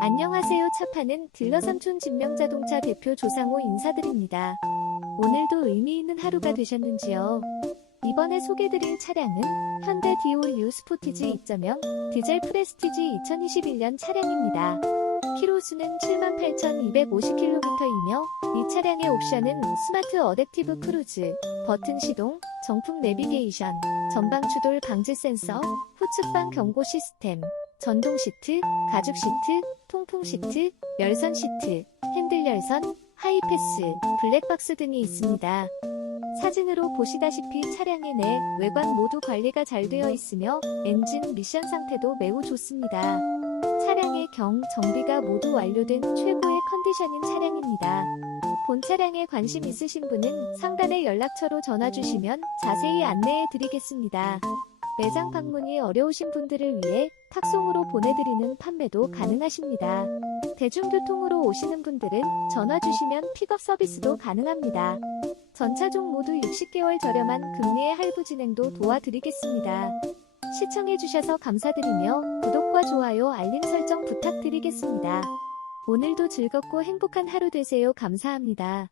안녕하세요 차파는 딜러 삼촌 진명자동차 대표 조상호 인사드립니다. 오늘도 의미 있는 하루가 되셨는지요? 이번에 소개드릴 차량은 현대 디올 U 스포티지 2.0 디젤 프레스티지 2021년 차량입니다. 키로수는 78,250km이며 이 차량의 옵션은 스마트 어댑티브 크루즈, 버튼 시동, 정품 내비게이션, 전방 추돌 방지 센서, 후측방 경고 시스템, 전동 시트, 가죽 시트, 통풍 시트, 열선 시트, 핸들 열선, 하이패스, 블랙박스 등이 있습니다. 사진으로 보시다시피 차량의 내 외관 모두 관리가 잘 되어 있으며 엔진 미션 상태도 매우 좋습니다. 차량의 경, 정비가 모두 완료된 최고의 컨디션인 차량입니다. 본 차량에 관심 있으신 분은 상단의 연락처로 전화 주시면 자세히 안내해 드리겠습니다. 매장 방문이 어려우신 분들을 위해 탁송으로 보내드리는 판매도 가능하십니다. 대중교통으로 오시는 분들은 전화 주시면 픽업 서비스도 가능합니다. 전차종 모두 60개월 저렴한 금리의 할부 진행도 도와드리겠습니다. 시청해주셔서 감사드리며 구독과 좋아요 알림 설정 부탁드리겠습니다. 오늘도 즐겁고 행복한 하루 되세요. 감사합니다.